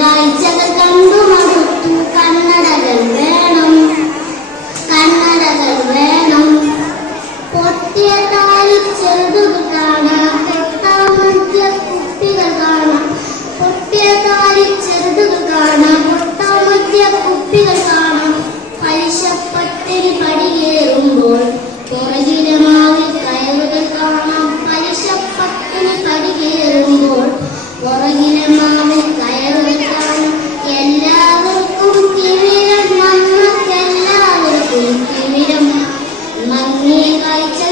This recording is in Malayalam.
കാഴ്ചകൾ കണ്ടു മടുത്തു. കണ്ണടകൾ വേണം, കണ്ണടകൾ വേണം. പൊട്ടിയ താലി ചെറുതുകൾ കാണാം, പൊട്ടാമധ്യ കുപ്പികൾ കാണാം. പൊട്ടിയ താലി ചെറുതുകൾ കാണാം, പൊട്ടാമധ്യ കുപ്പികൾ കാണാം. പലിശപ്പട്ടിന് പടികേറുമ്പോൾ പുറകിലെ മാവിൽ കയറുകൾ കാണാം. പലിശപ്പട്ടിന് പടികേറുമ്പോൾ പുറകിലെ മാവിൽ കയറുകൾ കാണാം. എല്ലാവർക്കും തിമിരം, നമ്മൾക്കെല്ലാവർക്കും തിമിരം. മങ്ങിയ കാഴ്ച